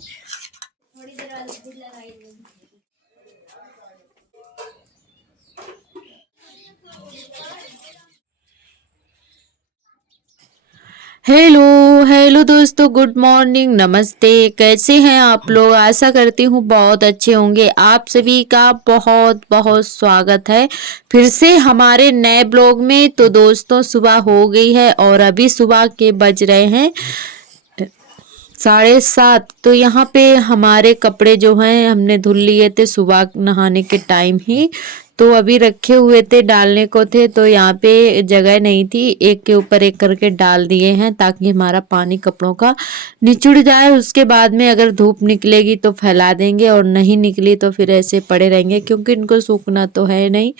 थोड़ी देर बाद भी लगाई। हेलो हेलो दोस्तों, गुड मॉर्निंग, नमस्ते। कैसे हैं आप लोग? आशा करती हूँ बहुत अच्छे होंगे। आप सभी का बहुत बहुत स्वागत है फिर से हमारे नए ब्लॉग में। तो दोस्तों, सुबह हो गई है और अभी सुबह के बज रहे हैं 7:30। तो यहाँ पे हमारे कपड़े जो हैं हमने धुल लिए थे सुबह नहाने के टाइम ही। तो अभी रखे हुए थे, डालने को थे, तो यहाँ पे जगह नहीं थी, एक के ऊपर एक करके डाल दिए हैं ताकि हमारा पानी कपड़ों का निचुड़ जाए। उसके बाद में अगर धूप निकलेगी तो फैला देंगे और नहीं निकली तो फिर ऐसे पड़े रहेंगे, क्योंकि इनको सूखना तो है नहीं,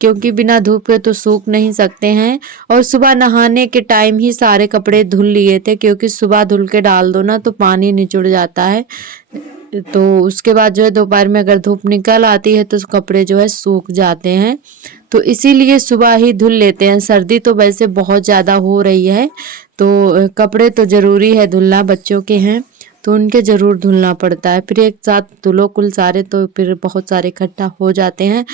क्योंकि बिना धूप के तो सूख नहीं सकते हैं। और सुबह नहाने के टाइम ही सारे कपड़े धुल लिए थे, क्योंकि सुबह धुल के डाल दो ना तो पानी निचुड़ जाता है। तो उसके बाद जो है दोपहर में अगर धूप निकल आती है तो कपड़े जो है सूख जाते हैं। तो इसीलिए सुबह ही धुल लेते हैं। सर्दी तो वैसे बहुत ज़्यादा हो रही है, तो कपड़े तो ज़रूरी है धुलना, बच्चों के हैं तो उनके ज़रूर धुलना पड़ता है। फिर एक साथ धुलो कुल सारे तो फिर बहुत सारे इकट्ठा हो जाते हैं,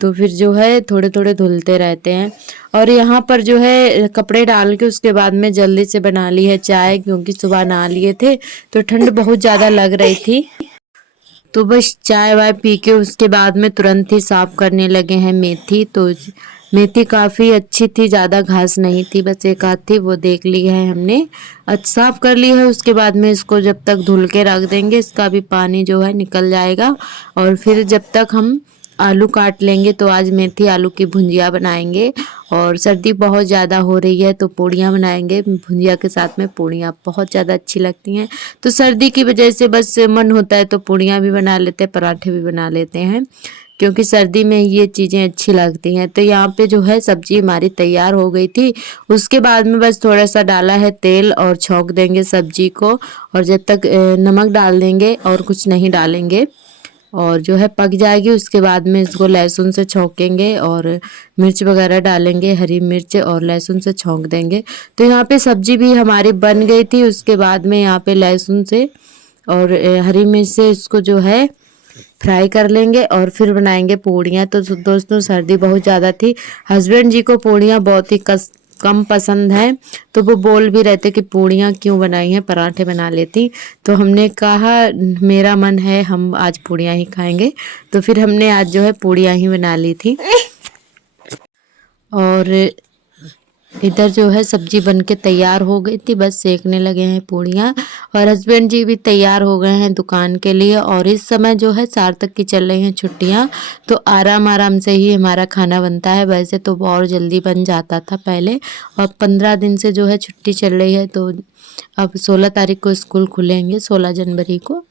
तो फिर जो है थोड़े थोड़े धुलते रहते हैं। और यहाँ पर जो है कपड़े डाल के उसके बाद में जल्दी से बना ली है चाय, क्योंकि सुबह नहा लिए थे तो ठंड बहुत ज़्यादा लग रही थी। तो बस चाय वाय पी के उसके बाद में तुरंत ही साफ करने लगे हैं मेथी। तो मेथी काफ़ी अच्छी थी, ज़्यादा घास नहीं थी, बस एक आध थी, वो देख ली है हमने। अच्छा साफ कर ली है। उसके बाद में इसको जब तक धुल के रख देंगे, इसका भी पानी जो है निकल जाएगा। और फिर जब तक हम आलू काट लेंगे, तो आज मेथी आलू की भुंजिया बनाएंगे। और सर्दी बहुत ज़्यादा हो रही है तो पूड़ियाँ बनाएंगे, भुंजिया के साथ में पूड़ियाँ बहुत ज़्यादा अच्छी लगती हैं। तो सर्दी की वजह से बस मन होता है तो पूड़ियाँ भी बना लेते हैं, पराठे भी बना लेते हैं, क्योंकि सर्दी में ये चीज़ें अच्छी लगती हैं। तो यहाँ पे जो है सब्जी हमारी तैयार हो गई थी। उसके बाद में बस थोड़ा सा डाला है तेल और छौंक देंगे सब्जी को। और जब तक नमक डाल देंगे और कुछ नहीं डालेंगे, और जो है पक जाएगी उसके बाद में इसको लहसुन से छौंकेंगे और मिर्च वगैरह डालेंगे, हरी मिर्च और लहसुन से छौंक देंगे। तो यहाँ पे सब्जी भी हमारी बन गई थी। उसके बाद में यहाँ पे लहसुन से और हरी मिर्च से इसको जो है फ्राई कर लेंगे और फिर बनाएंगे पूड़ियाँ। तो दोस्तों, सर्दी बहुत ज़्यादा थी, हस्बैंड जी को पूड़ियाँ बहुत ही कम पसंद है, तो वो बोल भी रहते कि पूड़ियाँ क्यों बनाई हैं, पराठे बना लेती। तो हमने कहा मेरा मन है, हम आज पूड़ियाँ ही खाएंगे, तो फिर हमने आज जो है पूड़ियाँ ही बना ली थी। और इधर जो है सब्जी बन के तैयार हो गई थी, बस सेकने लगे हैं पूड़ियाँ। और हस्बैंड जी भी तैयार हो गए हैं दुकान के लिए। और इस समय जो है सार्थक की चल रही हैं छुट्टियाँ, तो आराम आराम से ही हमारा खाना बनता है। वैसे तो बहुत जल्दी बन जाता था पहले, और 15 दिन से जो है छुट्टी चल रही है, तो अब 16 तारीख को स्कूल खुलेंगे, 16 जनवरी को।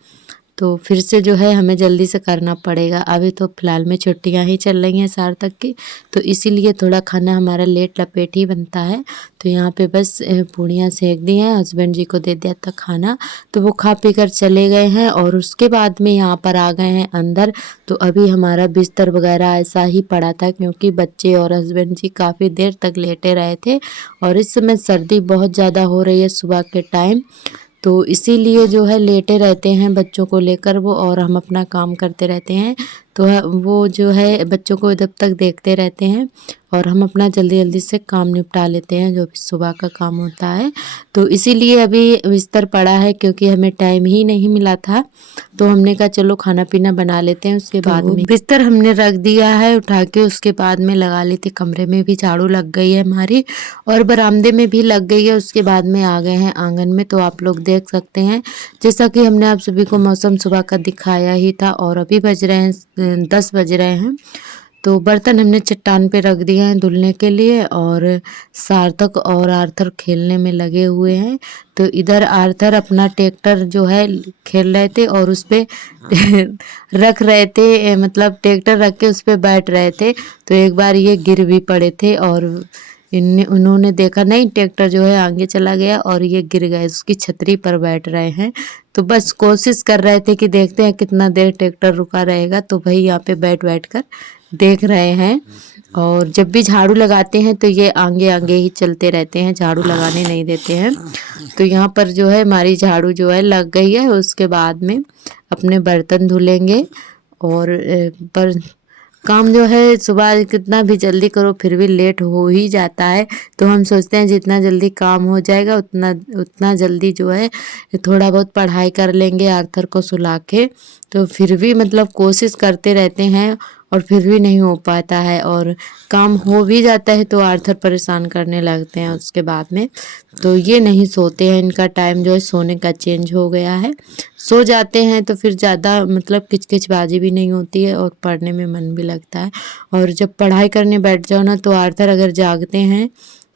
तो फिर से जो है हमें जल्दी से करना पड़ेगा। अभी तो फ़िलहाल में छुट्टियां ही चल रही हैं सार्थक की, तो इसीलिए थोड़ा खाना हमारा लेट लपेट ही बनता है। तो यहाँ पे बस पूड़ियाँ सेक दी हैं, हस्बैंड जी को दे दिया था खाना, तो वो खा पी कर चले गए हैं। और उसके बाद में यहाँ पर आ गए हैं अंदर। तो अभी हमारा बिस्तर वगैरह ऐसा ही पड़ा था, क्योंकि बच्चे और हस्बैंड जी काफ़ी देर तक लेटे रहे थे। और इस समय सर्दी बहुत ज़्यादा हो रही है सुबह के टाइम, तो इसीलिए जो है लेटे रहते हैं बच्चों को लेकर वो, और हम अपना काम करते रहते हैं। तो वो जो है बच्चों को जब तक देखते रहते हैं और हम अपना जल्दी जल्दी से काम निपटा लेते हैं, जो भी सुबह का काम होता है। तो इसीलिए अभी बिस्तर पड़ा है, क्योंकि हमें टाइम ही नहीं मिला था, तो हमने कहा चलो खाना पीना बना लेते हैं उसके बाद में। बिस्तर हमने रख दिया है उठा के, उसके बाद में लगा ली थी, कमरे में भी झाड़ू लग गई है हमारी और बरामदे में भी लग गई है। उसके बाद में आ गए हैं आंगन में, तो आप लोग देख सकते हैं जैसा कि हमने आप सभी को मौसम सुबह का दिखाया ही था। और अभी बज रहे हैं 10 बज रहे हैं। तो बर्तन हमने चट्टान पे रख दिए हैं धुलने के लिए, और सार्थक और आर्थर खेलने में लगे हुए हैं। तो इधर आर्थर अपना ट्रैक्टर जो है खेल रहे थे और उस पे रख रहे थे, मतलब ट्रैक्टर रख के उस पे बैठ रहे थे। तो एक बार ये गिर भी पड़े थे और उन्होंने देखा नहीं, ट्रैक्टर जो है आगे चला गया और ये गिर गए, उसकी छतरी पर बैठ रहे हैं। तो बस कोशिश कर रहे थे कि देखते हैं कितना देर ट्रैक्टर रुका रहेगा, तो भाई यहाँ पे बैठ बैठ कर देख रहे हैं। और जब भी झाड़ू लगाते हैं तो ये आगे आगे ही चलते रहते हैं, झाड़ू लगाने नहीं देते हैं। तो यहाँ पर जो है हमारी झाड़ू जो है लग गई है। उसके बाद में अपने बर्तन धुलेंगे। और पर काम जो है सुबह कितना भी जल्दी करो फिर भी लेट हो ही जाता है। तो हम सोचते हैं जितना जल्दी काम हो जाएगा उतना उतना जल्दी जो है थोड़ा बहुत पढ़ाई कर लेंगे आर्थर को सुला के। तो फिर भी मतलब कोशिश करते रहते हैं और फिर भी नहीं हो पाता है। और काम हो भी जाता है तो आर्थर परेशान करने लगते हैं उसके बाद में। तो ये नहीं सोते हैं, इनका टाइम जो है सोने का चेंज हो गया है। सो जाते हैं तो फिर ज़्यादा मतलब किचकिचबाजी भी नहीं होती है और पढ़ने में मन भी लगता है। और जब पढ़ाई करने बैठ जाओ ना तो आर्थर अगर जागते हैं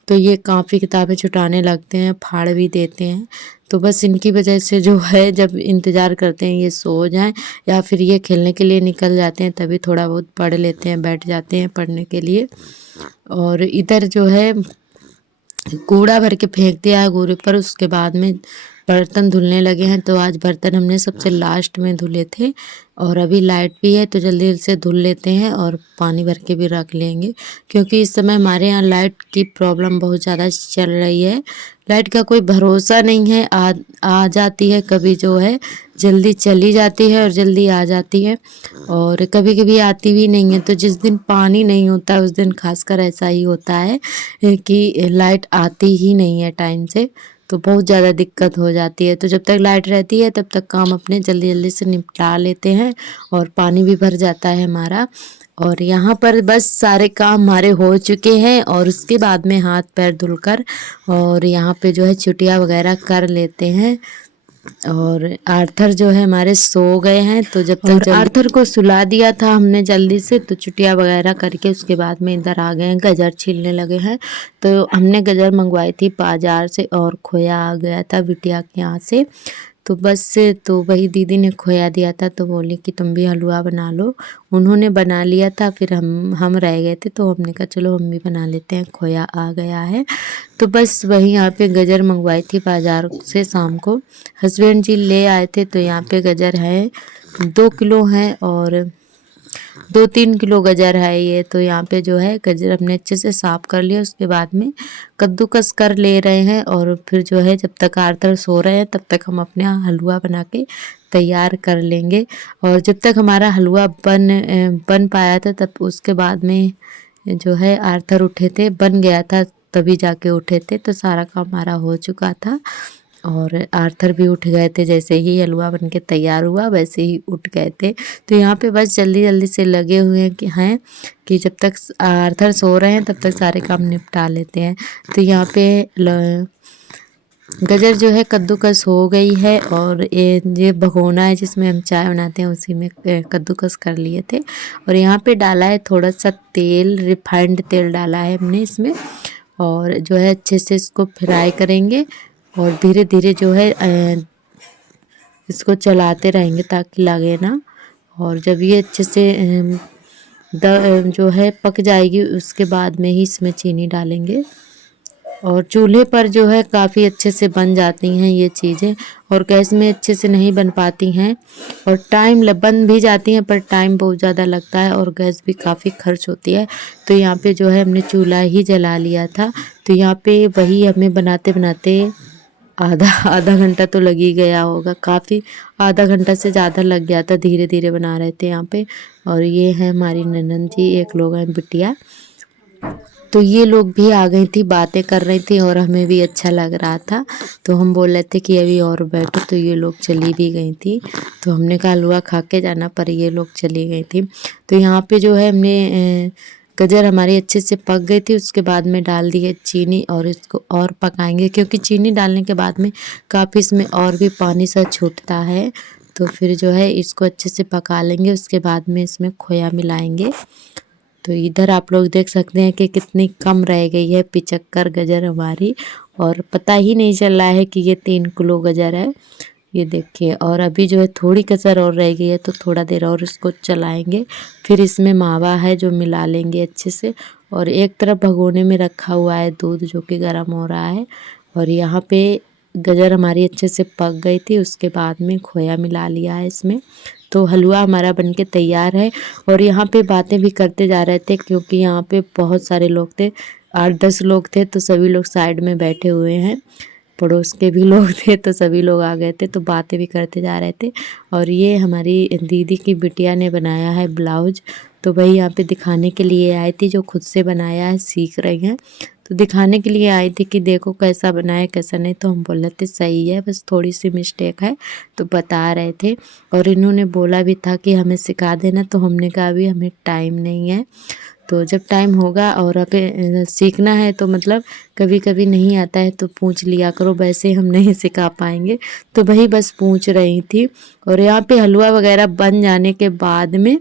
तो ये काफ़ी किताबें छुटाने लगते हैं, फाड़ भी देते हैं। तो बस इनकी वजह से जो है जब इंतज़ार करते हैं ये सो जाएं या फिर ये खेलने के लिए निकल जाते हैं तभी थोड़ा बहुत पढ़ लेते हैं, बैठ जाते हैं पढ़ने के लिए। और इधर जो है कूड़ा भर के फेंक दिया है गोरे पर। उसके बाद में बर्तन धुलने लगे हैं। तो आज बर्तन हमने सबसे लास्ट में धुले थे और अभी लाइट भी है तो जल्दी से धुल लेते हैं और पानी भर के भी रख लेंगे, क्योंकि इस समय हमारे यहाँ लाइट की प्रॉब्लम बहुत ज़्यादा चल रही है। लाइट का कोई भरोसा नहीं है, आ जाती है, कभी जो है जल्दी चली जाती है और जल्दी आ जाती है और कभी कभी आती भी नहीं है। तो जिस दिन पानी नहीं होता उस दिन खासकर ऐसा ही होता है कि लाइट आती ही नहीं है टाइम से। तो बहुत ज़्यादा दिक्कत हो जाती है। तो जब तक लाइट रहती है तब तक काम अपने जल्दी जल्दी से निपटा लेते हैं और पानी भी भर जाता है हमारा। और यहाँ पर बस सारे काम हमारे हो चुके हैं और उसके बाद में हाथ पैर धुलकर और यहाँ पे जो है चुटिया वगैरह कर लेते हैं। और आर्थर जो है हमारे सो गए हैं। तो जब तक आर्थर को सुला दिया था हमने जल्दी से तो चुटिया वगैरह करके उसके बाद में इधर आ गए हैं, गजर छीलने लगे हैं। तो हमने गजर मंगवाई थी बाजार से और खोया आ गया था बिटिया के यहाँ से। तो बस से तो वही दीदी ने खोया दिया था तो बोली कि तुम भी हलवा बना लो। उन्होंने बना लिया था, फिर हम रह गए थे तो हमने कहा चलो हम भी बना लेते हैं, खोया आ गया है। तो बस वही यहाँ पे गजर मंगवाई थी बाज़ार से शाम को, हस्बैंड जी ले आए थे। तो यहाँ पे गजर है 2 किलो है और 2-3 किलो गजर है ये। तो यहाँ पे जो है गजर हमने अच्छे से साफ़ कर लिया, उसके बाद में कद्दूकस कर ले रहे हैं। और फिर जो है जब तक आर्थर सो रहे हैं तब तक हम अपने हलवा बना के तैयार कर लेंगे। और जब तक हमारा हलवा बन पाया था तब उसके बाद में जो है आर्थर उठे थे, बन गया था तभी जाके उठे थे। तो सारा काम हमारा हो चुका था और आर्थर भी उठ गए थे, जैसे ही हलवा बन के तैयार हुआ वैसे ही उठ गए थे। तो यहाँ पे बस जल्दी जल्दी से लगे हुए हैं कि जब तक आर्थर सो रहे हैं तब तक सारे काम निपटा लेते हैं। तो यहाँ पे गजर जो है कद्दूकस हो गई है और ये भगोना है जिसमें हम चाय बनाते हैं उसी में कद्दूकस कर लिए थे। और यहाँ पे डाला है थोड़ा सा तेल, रिफाइंड तेल डाला है हमने इसमें। और जो है अच्छे से इसको फ्राई करेंगे और धीरे धीरे जो है इसको चलाते रहेंगे ताकि लगे ना। और जब ये अच्छे से जो है पक जाएगी उसके बाद में ही इसमें चीनी डालेंगे। और चूल्हे पर जो है काफ़ी अच्छे से बन जाती हैं ये चीज़ें और गैस में अच्छे से नहीं बन पाती हैं और बन भी जाती हैं पर टाइम बहुत ज़्यादा लगता है और गैस भी काफ़ी खर्च होती है। तो यहाँ पे जो है हमने चूल्हा ही जला लिया था। तो यहाँ पे वही हमें बनाते बनाते आधा घंटा तो लग ही गया होगा, काफ़ी आधा घंटा से ज़्यादा लग गया था, धीरे धीरे बना रहे थे यहाँ पे। और ये है हमारी ननंद जी, एक लोग हैं बिटिया। तो ये लोग भी आ गई थी, बातें कर रही थी और हमें भी अच्छा लग रहा था। तो हम बोल रहे थे कि अभी और बैठो, तो ये लोग चली भी गई थी। तो हमने कहा हलवा खा के जाना, पर ये लोग चली गई थी। तो यहाँ पे जो है हमने गजर हमारी अच्छे से पक गई थी, उसके बाद में डाल दी है चीनी और इसको और पकाएंगे, क्योंकि चीनी डालने के बाद में काफ़ी इसमें और भी पानी सा छूटता है। तो फिर जो है इसको अच्छे से पका लेंगे, उसके बाद में इसमें खोया मिलाएंगे। तो इधर आप लोग देख सकते हैं कि कितनी कम रह गई है पिचक्कर गजर हमारी, और पता ही नहीं चल रहा है कि ये 3 किलो गजर है, ये देखिए। और अभी जो है थोड़ी कसर और रह गई है, तो थोड़ा देर और इसको चलाएंगे। फिर इसमें मावा है जो मिला लेंगे अच्छे से। और एक तरफ भगोने में रखा हुआ है दूध जो कि गर्म हो रहा है। और यहाँ पे गजर हमारी अच्छे से पक गई थी, उसके बाद में खोया मिला लिया है इसमें। तो हलवा हमारा बनके तैयार है। और यहाँ पे बातें भी करते जा रहे थे क्योंकि यहाँ पे बहुत सारे लोग थे, 8-10 लोग थे, तो सभी लोग साइड में बैठे हुए हैं। पड़ोस के भी लोग थे तो सभी लोग आ गए थे, तो बातें भी करते जा रहे थे। और ये हमारी दीदी की बिटिया ने बनाया है ब्लाउज, तो वही यहाँ पे दिखाने के लिए आई थी, जो खुद से बनाया है, सीख रही हैं। तो दिखाने के लिए आई थी कि देखो कैसा बना है कैसा नहीं। तो हम बोल रहे थे सही है, बस थोड़ी सी मिस्टेक है, तो बता रहे थे। और इन्होंने बोला भी था कि हमें सिखा देना, तो हमने कहा अभी हमें टाइम नहीं है, तो जब टाइम होगा और अगर सीखना है तो मतलब कभी कभी नहीं आता है तो पूछ लिया करो, वैसे हम नहीं सिखा पाएंगे। तो वही बस पूछ रही थी। और यहाँ पे हलवा वगैरह बन जाने के बाद में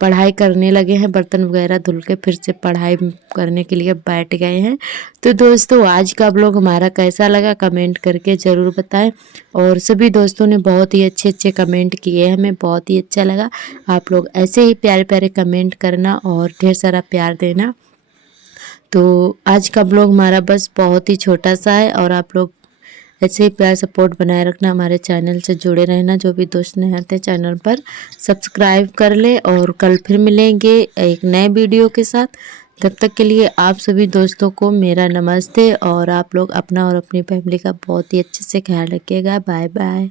पढ़ाई करने लगे हैं, बर्तन वगैरह धुल के फिर से पढ़ाई करने के लिए बैठ गए हैं। तो दोस्तों आज का व्लॉग हमारा कैसा लगा कमेंट करके ज़रूर बताएं। और सभी दोस्तों ने बहुत ही अच्छे अच्छे कमेंट किए, हमें बहुत ही अच्छा लगा। आप लोग ऐसे ही प्यारे प्यारे कमेंट करना और ढेर सारा प्यार देना। तो आज का व्लॉग हमारा बस बहुत ही छोटा सा है, और आप लोग ऐसे ही प्यार सपोर्ट बनाए रखना, हमारे चैनल से जुड़े रहना। जो भी दोस्त नए आते हैं चैनल पर सब्सक्राइब कर ले, और कल फिर मिलेंगे एक नए वीडियो के साथ। तब तक के लिए आप सभी दोस्तों को मेरा नमस्ते, और आप लोग अपना और अपनी फैमिली का बहुत ही अच्छे से ख्याल रखिएगा। Bye bye.